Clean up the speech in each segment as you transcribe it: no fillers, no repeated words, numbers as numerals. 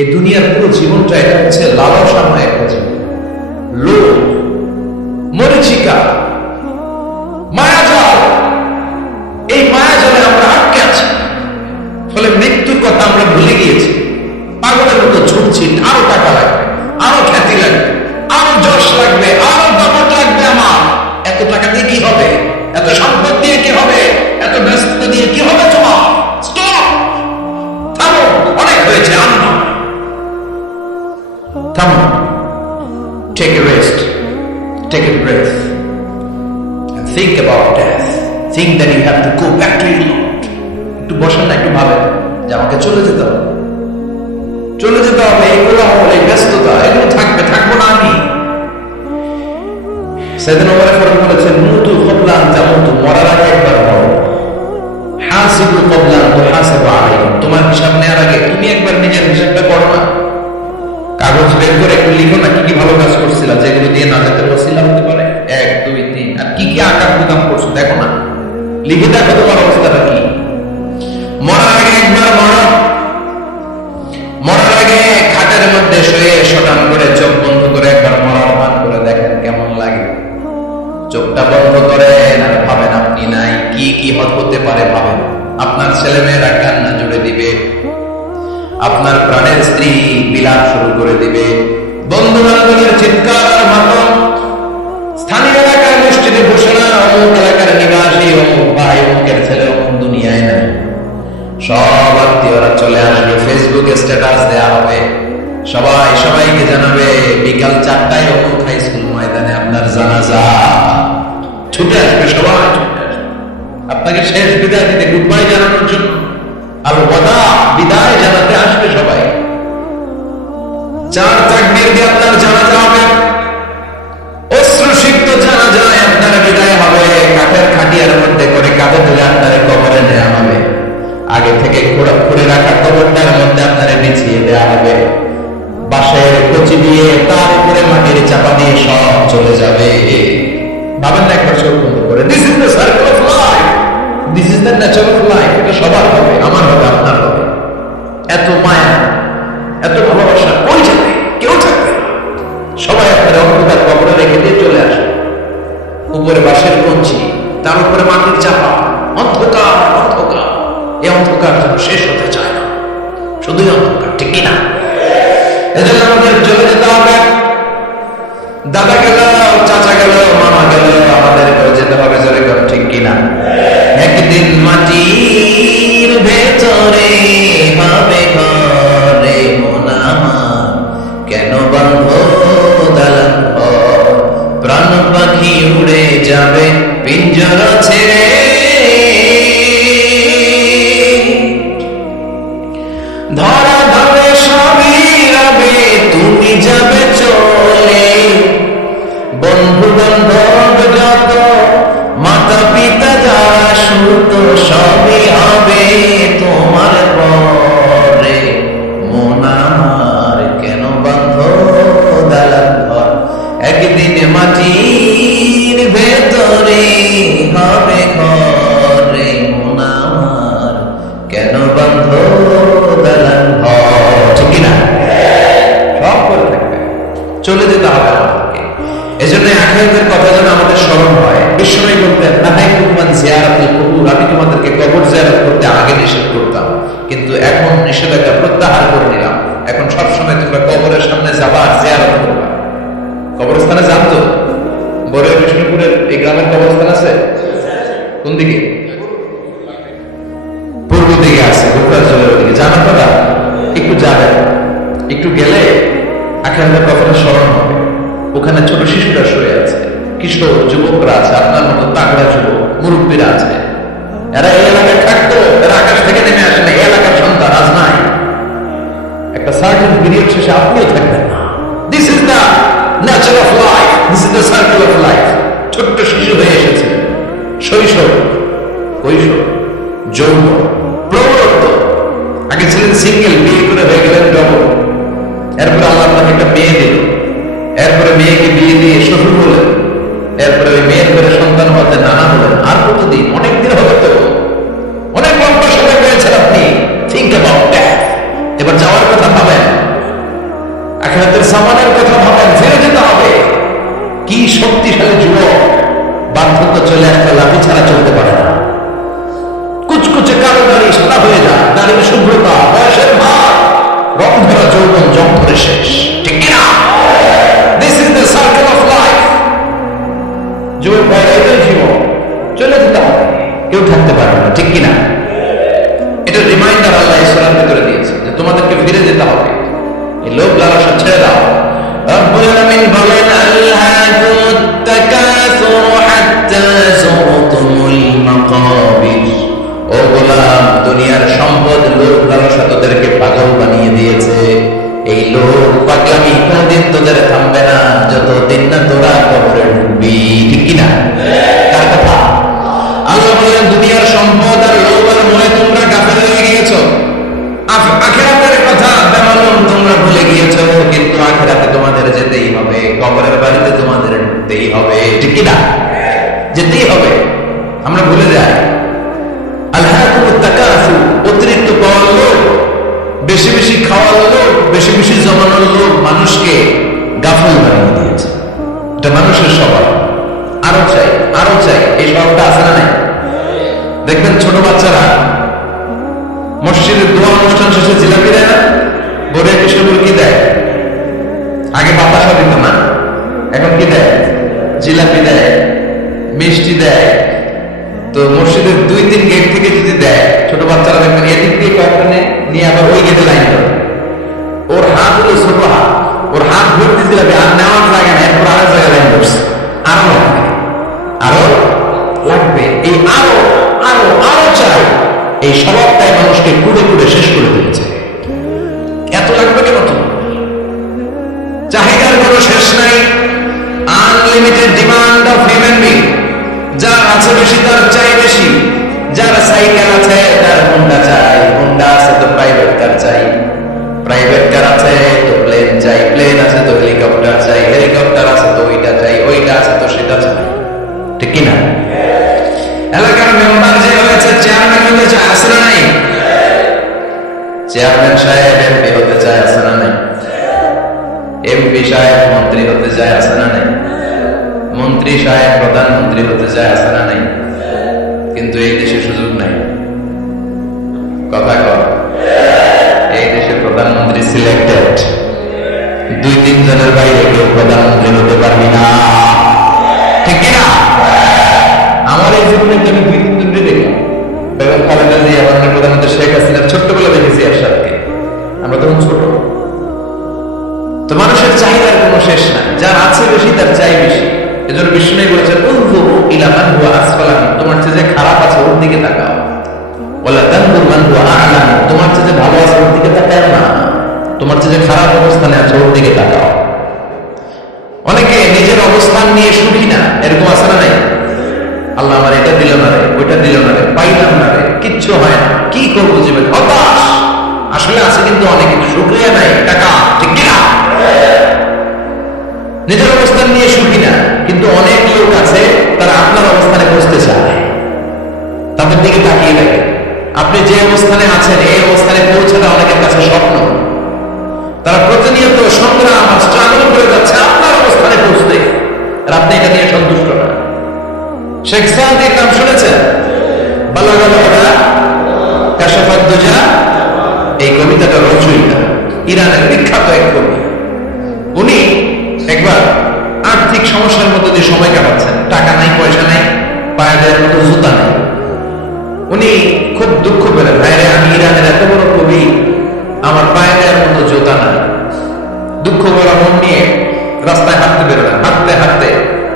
এই দুনিয়ার পুরো জীবনটা এটা হচ্ছে লালসাময় একটা জীবন, লোভ, মরিচিকা, মায়াজাল। এই মায়াজালে আমরা আটকে আছি, ফলে মৃত্যুর কথা আমরা ভুলে গিয়েছি। পাগলের মতো ছুটছি, আরো টাকা লাগবে, আরো খ্যাতি লাগবে, আরো যশ লাগবে, আরো দাপট লাগবে। আমার এত টাকা দিয়ে কি হবে, এত সম্পদ দিয়ে কি হবে, এত ব্যস্ততা দিয়ে কি হবে? তোমার স্টপ, থামো, অনেক হয়েছে। আনন্দ থামো, take a rest, take a breath and think about death. Think that you have to go back to your Lord. একটু বসেন না, একটু ভাবেন যে আমাকে চলে যেতে হবে, চলে যেতে হবে। এগুলো এই ব্যস্ততা, এগুলো থাকবে, থাকবো না আমি। সেদিন ওমর ফারুক বলেছেন, মুতু ক্বাবলা আন তামুতু, মরার আগে একবার মরো। হাসিবু ক্বাবলা আন তুহাসাবু আলাইহি, তোমার হিসাব নেওয়ার আগে তুমি একবার নিজের হিসাবটা করো না। কাগজ বের করে একটু লিখো না, কি কি ভালো কাজ করছিলা, যেগুলো দিয়ে নাজাতের ওসিলা হতে পারে। 1 2 3, আর কি কি আকাম কুকাম করছো দেখো না, লিখে দেখো তোমার অবস্থাটা কি। মরার আগে একবার মরো। মরার আগে খাটের মধ্যে শুয়ে শটান করে চোখ বন্ধ করে একবার মরার ভান করে দেখেন কেমন লাগে। চোখটা বন্ধ করেন আর ভাবেন আপনি নাই, কি কি হতে পারে ভাবেন। আপনার ছেলে মেয়েরা কান্না জুড়ে দিবে, আপনার প্রাণের স্ত্রী বিলাপ শুরু করে দিবে, বন্ধু বান্ধবের চিৎকার আর মাতম, স্থানীয় এলাকার মসজিদে ঘোষণা, অমুক এলাকার নিবাসী, অমুক ভাই, অমুকের ছেলে অমুক দুনিয়ায় নাই। সব আত্মীয়রা চলে আসবে, ফেসবুকে স্ট্যাটাস দেয়া হবে, সবাই সবাইকে জানাবে বিকাল 4টায় অমুক হাই স্কুল ময়দানে আপনার জানাজা। ছুটে আসবে সবাই, ছুটে আসবে আপনাকে শেষ বিদায় দিতে, গুড বাই জানানোর জন্য, আর ওয়াদা বিদায় জানাতে আসবে সবাই। 4 তাকবীর দিয়ে আপনার জানাজা হবে, অশ্রুসিক্ত জানাজায় আপনার বিদায় হবে। কাঠের খাটিয়ার মধ্যে করে কাঁধে তুলে আপনার কবরে নেওয়া হবে। আগে থেকে খুঁড়ে রাখা কবরটার মধ্যে আপনারে বিছিয়ে দেওয়া হবে। বাঁশের কচি দিয়ে তার উপরে মাটির চাপা দিয়ে সব চলে যাবে। ভাবেন না একবার চোখ বন্ধ করে, this is the circle of life, this is the nature of life. এটা সবার হবে, আমার হবে, আপনার হবে। এত মায়া, এত ভালোবাসা কই যাবে? কেউ থাকবে না। সবাই আপনার অন্ধকার কবরে রেখে দিয়ে চলে আসে। উপরে বাঁশের কঞ্চি, তার উপরে মাটির চাপা, অন্ধকার অন্ধকার। এই অন্ধকার যেন শেষ হতে চায় না, শুধুই অন্ধকার, ঠিক কিনা? এজন্য আমাদের চলে যেতে হবে। দাদা গেল, চাচা গেল, মামা গেল, আমাদের যেতে হবে, জোরে কর, ঠিক কিনা? একদিন মাটির ভেতরে হবে ঘরে মন আমার, কেন বন্ধ দালান ঘর, প্রাণ পাখি উড়ে যাবে পিঞ্জরা ছেড়ে। ধরা ধরে সবই রবে, তুমি যাবে চলে। বন্ধু বান্ধব যত, মাতা পিতা যারা সুত, সবই হবে তোমার পরে। মন আমার কেন বন্ধ দালান ঘর, একদিন মাটির ভেতরে হবে ঘরে মন আমার, কেন বন্ধ দালান ঘর, ঠিক কিনা? সব করে থাকবে, চলে যেতে হবে আমাদেরকে। এজন্য আখিরাতের কথা যেন আমাদের স্মরণ হয়। বিশ্বনবী বলতেন, নাহাইতুকুম আন জিয়ারাতিল কুবুর, আমি তোমাদেরকে কবর জিয়ারত করতে আগে নিষেধ করতাম, কিন্তু এখন নিষেধাজ্ঞা প্রত্যাহার করে নিলাম। এখন সবসময় তোমরা কবরের সামনে যাবা আর জিয়ারত করবা। কবরস্থানে যান তো? বড়ুয়া বিষ্ণুপুরের এই গ্রামের কবরস্থান আছে কোন দিকে? পূর্ব দিকে আছে, গোপালজলের দিকে। জানার কথা একটু যাবেন, একটু গেলে আখিরাতের কথাটা স্মরণ হবে। ওখানে ছোট শিশুরা শুয়ে আছে, কিশোর যুবকরা আছে, আপনার মতো তাগড়া যুবক মুরব্বীরা আছে। এরা এই এলাকায় থাকতো, এরা আকাশ থেকে নেমে আসে না, এই এলাকার সন্তান আজ নাই। একটা সার্টেন পিরিয়ড শেষে আপনিও থাকবেন না। This is the nature of life, this is the circle of life. ছোট্ট শিশু হয়ে এসেছে, শৈশব, কৈশোর, যৌবন, প্রৌঢ়ত্ব। আগে ছিলেন সিঙ্গেল, বিয়ে করে হয়ে গেলেন ডবল। এরপরে আল্লাহ আপনাকে একটা মেয়ে দিল, এরপরে মেয়েকে বিয়ে দিয়ে শ্বশুর হলেন, এরপরে ওই মেয়ের করে সন্তান হতে নানা হলেন। আর কতদিন? অনেকদিন হবে তো, অনেক লম্বা সময় পেয়েছেন আপনি। Think about that. এবার যাওয়ার কথা ভাবেন। জামানের কথা ভাবেন, ফিরে যেতে হবে। কি শক্তিশালী যুবক, বার্ধক্য চলে আসলে লাঠি ছাড়া চলতে পারে না। কুচকুচে কালো দাড়ি সাদা হয়ে যায়, দাড়ির শুভ্রতা, বয়সের ভার, রং ধরা যৌবন জং ধরে শেষ, ঠিক কিনা? This is the circle of life. যুবক ভাই, এটাই জীবন, চলে যেতে হবে, কেউ থাকতে পারবে না, ঠিক কিনা? এটা রিমাইন্ডার আল্লাহ সূরার ভিতরে দিয়েছে যে তোমাদেরকে ফিরে যেতে হবে। এই লোভ লালসা ছেড়ে দাও। রব্বুল আলামিন বলেন, আলহাকুমুত তাকাসুর হাত্তা যুরতুমুল মাকাবির। ও গোলাম, দুনিয়ার সম্পদ, লোভ লালসা তোদেরকে পাগল বানিয়ে দিয়েছে। এই লোভ পাগলামি কোনদিন তোদের থামবে না, যতদিন না তোরা কবরে ঢুকবি, ঠিক কিনা? কার কথা? আল্লাহ বলেন, দুনিয়ার সম্পদ আর লোভ আর মোহে তোমরা গাফেল হয়ে গিয়েছো। আখিরাতের কথা বেমালুম তোমরা ভুলে গিয়েছো, কিন্তু আখিরাতে তোমাদের যেতেই হবে, কবরের বাড়িতে তোমাদের ঢুকতেই হবে, ঠিক কিনা? যেতেই হবে। আমরা ভুলে যাই। আলহাকুমুত তাকাসুর, অতিরিক্ত পাওয়ার লোভ, বেশি বেশি খাওয়ার লোভ, বেশি বেশি জমানোর লোভ মানুষকে গাফেল বানিয়ে দিয়েছে। এটা মানুষের স্বভাব। আরো চাই, আরো চাই, এই স্বভাবটা আছে না নাই? দেখবেন ছোট বাচ্চারা মসজিদের দোয়া অনুষ্ঠান শেষে জিলাপি দেয় না? বড় কিশোর কি দেয়? আগে বাতাসা দিত না, এখন কি দেয়? জিলাপি দেয়, মিষ্টি দেয়। তো মসজিদের 2-3 গেট থেকে যদি দেয়, ছোট বাচ্চারা দেখবেন এদিক দিয়ে কয়েকটা নিয়ে আবার ওই গেটে লাইন করে। ওর হাত হলো ছোট হাত, ওর হাত ভর্তি জিলাপি, আর নেওয়ার জায়গা নেই, এরপর আরেক জায়গায় লাইন করছে। আরো লাগবে, আরো লাগবে, এই আরো আরো আরো চাই। এই স্বভাবটাই মানুষকে কুড়ে কুড়ে শেষ করে দিয়েছে। এত লাগবে কেন? তো চাহিদার কোনো শেষ নাই, unlimited demand of human being. যার আছে বেশি তার চাই বেশি, যার সাইকেল আছে তার হোন্ডা চাই, হোন্ডা আছে তো প্রাইভেট কার চাই, প্রাইভেট কার আছে তো প্লেন চাই, প্লেন আছে তো হেলিকপ্টার চাই, হেলিকপ্টার আছে তো ওইটা চাই, ওইটা আছে তো সেটা চাই, ঠিক কিনা? এলাকার মেম্বার যে হয়েছে, চেয়ারম্যান হতে চায়, আছে না নাই? চেয়ারম্যান সাহেব এমপি হতে চায়, আছে না নাই? এমপি সাহেব মন্ত্রী হতে চায়, আছে না নাই? মন্ত্রী সাহেব প্রধানমন্ত্রী হতে চায়, আছে না নাই? কিন্তু এই দেশে সুযোগ নাই। কথা কর, এই দেশের প্রধানমন্ত্রী সিলেক্টেড। 2-3 জনের বাইরে কেউ প্রধানমন্ত্রী হতে পারবি না, ঠিক কিনা? আমার এই জীবনে আমি 2-3 জনকে দেখলাম। বেগম খালেদা জিয়া, আমাদের প্রধানমন্ত্রী শেখ হাসিনা, ছোট্টবেলা দেখেছি এরশাদকে, আমরা তখন ছোট। তো মানুষের চাহিদার কোনো শেষ নাই, যার আছে বেশি তার চাই বেশি। এজন্য বিষ্ণু বলেছেন, উনজুরু ইলা মান হুয়া আসফালা মিনকুম, তোমার চেয়ে যে খারাপ আছে ওর দিকে তাকাও। ওয়ালা তানজুরু মান হুয়া আ'লা মিনকুম, তোমার চেয়ে যে ভালো আছে ওর দিকে তাকাও না, তোমার চেয়ে যে খারাপ অবস্থানে আছে ওর দিকে তাকাও। অনেকে নিজের অবস্থান নিয়ে সুখী না, এরকম আছে না নাই? আল্লাহ আমার এটা দিল না রে, ওইটা দিল না রে, পাইলাম না রে, কিচ্ছু হয় না, কি করবো জীবনে, হতাশ। আসলে আছে কিন্তু অনেক, কিন্তু শুকরিয়া নাই, টাকা, ঠিক কিনা? নিজের অবস্থান নিয়ে সুখী না, কিন্তু অনেক লোক আছে তারা আপনার অবস্থানে পৌঁছতে চায়। তাদের দিকে তাকিয়ে দেখে, আপনি যে অবস্থানে আছেন এই অবস্থানে পৌঁছাটা অনেকের কাছে স্বপ্ন। তারা প্রতিনিয়ত সংগ্রাম আর স্ট্রাগল করে যাচ্ছে আপনার অবস্থানে পৌঁছতে, আর আপনি এটা নিয়ে সন্তুষ্ট না। শেখ সাদির নাম শুনেছেন? বালাগাল হুদা কাশাফাত দুজা, এই কবিতাটা রচয়িতা, ইরানের বিখ্যাত এক কবি। উনি একবার আর্থিক সমস্যার মধ্যে দিয়ে সময় কাটাচ্ছেন, টাকা নাই, পয়সা নাই, পায়ে দেওয়ার মতো জুতা নেই। উনি খুব দুঃখ পেলেন, ভাইরে আমি ইরানের এত বড় কবি, আমার পায়ে দেওয়ার মতো জুতা নাই। দুঃখ ভরা মন নিয়ে রাস্তায় হাঁটতে বেরোলেন। হাঁটতে হাঁটতে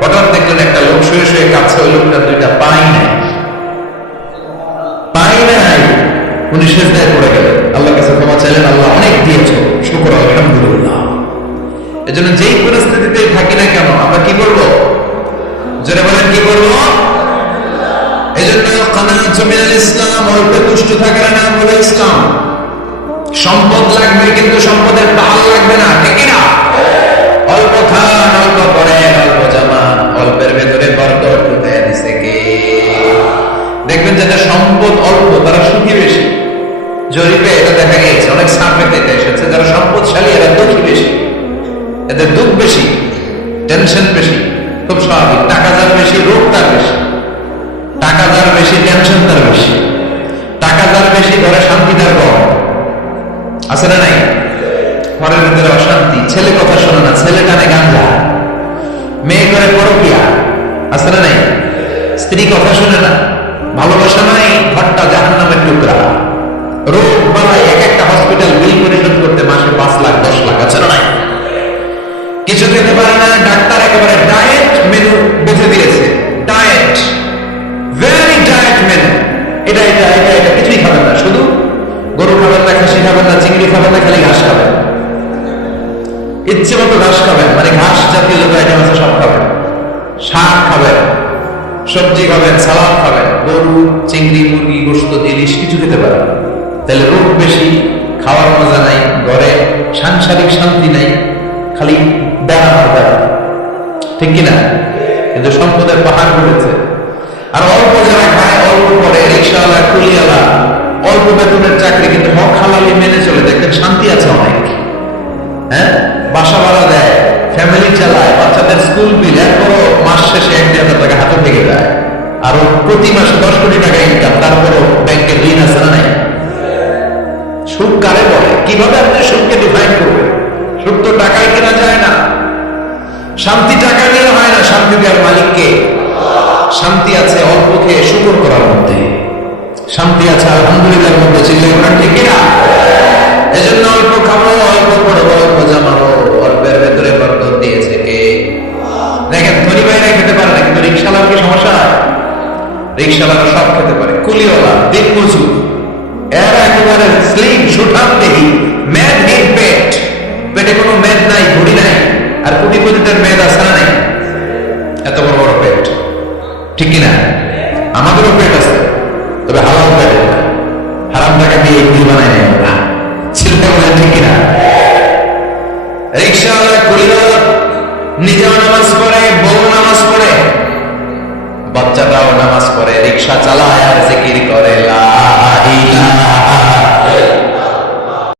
হঠাৎ দেখলেন একটা লোক শুয়ে শুয়ে কাছে, ওই লোকটা 2টা পাই নাই, পাই নাই। উনি সেজদায় পড়ে গেলেন, আল্লাহর কাছে ক্ষমা চাইলেন, আল্লাহ অনেক দিয়েছো, শুকর আলহামদুলিল্লাহ। এজন্য যেই পরিস্থিতিতে থাকি না কেন আমরা কি করবো? জোরে বলেন, কি করবো? এজন্য কানাআতু মিনাল ইসলাম, অল্পে তুষ্ট থাকার নাম হলো ইসলাম। সম্পদ লাগবে কিন্তু সম্পদের পাহাড় লাগবে না, ঠিক না? অল্প খান, অল্প পড়েন, অল্প জামান, অল্পের ভেতরে বরকত ঢুকায় দিছে কে? দেখবেন যাদের সম্পদ অল্প তারা সুখী বেশি। জরিপে এটা দেখা গিয়েছে, অনেক সার্ভেতে এটা এসেছে, যারা সম্পদশালী এরা দুঃখী বেশি। টেনশন বেশি, খুব স্বাভাবিক। টাকা যার বেশি, রোগ তার বেশি। টাকা যার বেশি, টেনশন তার বেশি। টাকা যার বেশি, ঘরে শান্তি তার কম। আছে না নাই? ঘরের ভিতরে অশান্তি, ছেলে কথা শোনে না, ছেলে কানে গাঞ্জা, মেয়ে করে পরকিয়া। আছে না নাই? স্ত্রী কথা শুনে না, ভালোবাসা নাই, ঘরটা জাহান্নামের টুকরা। রোগ বালাই, এক একটা হসপিটাল বিল পরিশোধ করতে মাসে 5 লাখ 10 লাখ। আছে না নাই? কিছু খেতে পারে না, ডাক্তার একেবারে ডায়েট মেনু বেঁধে দিয়েছে। Diet, very diet menu. এটা এটা এটা এটা কিছুই খাবেন না, শুধু গরু খাবেন না, খাসি খাবেন না, চিংড়ি খাবেন না, খালি ঘাস খাবেন। ইচ্ছে মতো ঘাস খাবেন, মানে ঘাস জাতীয় যত আইটেম আছে সব খাবেন। শাক খাবেন, সবজি খাবেন, সালাদ খাবেন। গরু, চিংড়ি, মুরগি, গোশত, ইলিশ কিছু খেতে পারেন। তাহলে রোগ বেশি, খাওয়ার মজা নাই, ঘরে সাংসারিক শান্তি নাই, খালি বেড়ানোর বেড়া। ঠিক কিনা? কিন্তু সম্পদের পাহাড় ঘুরেছে। আর অল্প যারা খায়, অল্প করে, রিক্সাওয়ালা, কুলিওয়ালা, অল্প বেতনের চাকরি, কিন্তু হক হালালি মেনে চলে, দেখবেন শান্তি আছে অনেক। হ্যাঁ, বাসা ভাড়া দেয়, ফ্যামিলি চালায়, বাচ্চাদের স্কুল বিল, এরপরও মাস শেষে 1-2 হাজার টাকা হাতে থেকে যায়। আরো প্রতি মাসে 10 কোটি টাকা ইনকাম, তারপরও ব্যাংকে ঋণ আছে না নাই? সুখ কারে বলে? কিভাবে আপনি সুখকে ডিফাইন করবেন? সুখ তো টাকায় কেনা যায় না। শান্তি টাকা নিয়ে হয় না, শান্তি দেওয়ার মালিককে। শান্তি আছে অল্প খেয়ে শুকর করার মধ্যে, শান্তি আছে আলহামদুলিল্লাহর মধ্যে। চিল্লাই ওরা ঠিক কিনা? এজন্য অল্প খাবো, অল্প পড়বো, অল্প জামাবো, অল্পের ভেতরে বরকত দিয়েছে কে? দেখেন, ধনী ভাইরা খেতে পারে না, কিন্তু রিক্সাওয়ালার কি সমস্যা? রিক্সাওয়ালারা সব খেতে পারে। কুলিওয়ালা, দিন মজুর, এরা একেবারে স্লিম, সুঠাম দেহি, মেদহীন পেট, পেটে কোনো মেদ নাই, ভুড়ি নাই। আর কোটিপতিদের মেদ আছে না নাই? এত বড় বড় পেট। ঠিক কিনা? আমাদেরও পেট আছে, তবে হালাল পেট না, হারাম টাকা দিয়ে ঘুরি বানায় নেই আমরা। চিন্তা করেন, ঠিক কিনা? রিক্সাওয়ালা, কুলিওয়ালা নিজেও নামাজ পড়ে, বউ নামাজ পড়ে, বাচ্চাটাও নামাজ পড়ে, রিক্সা চালায় আর জিকির করে লা ইলাহা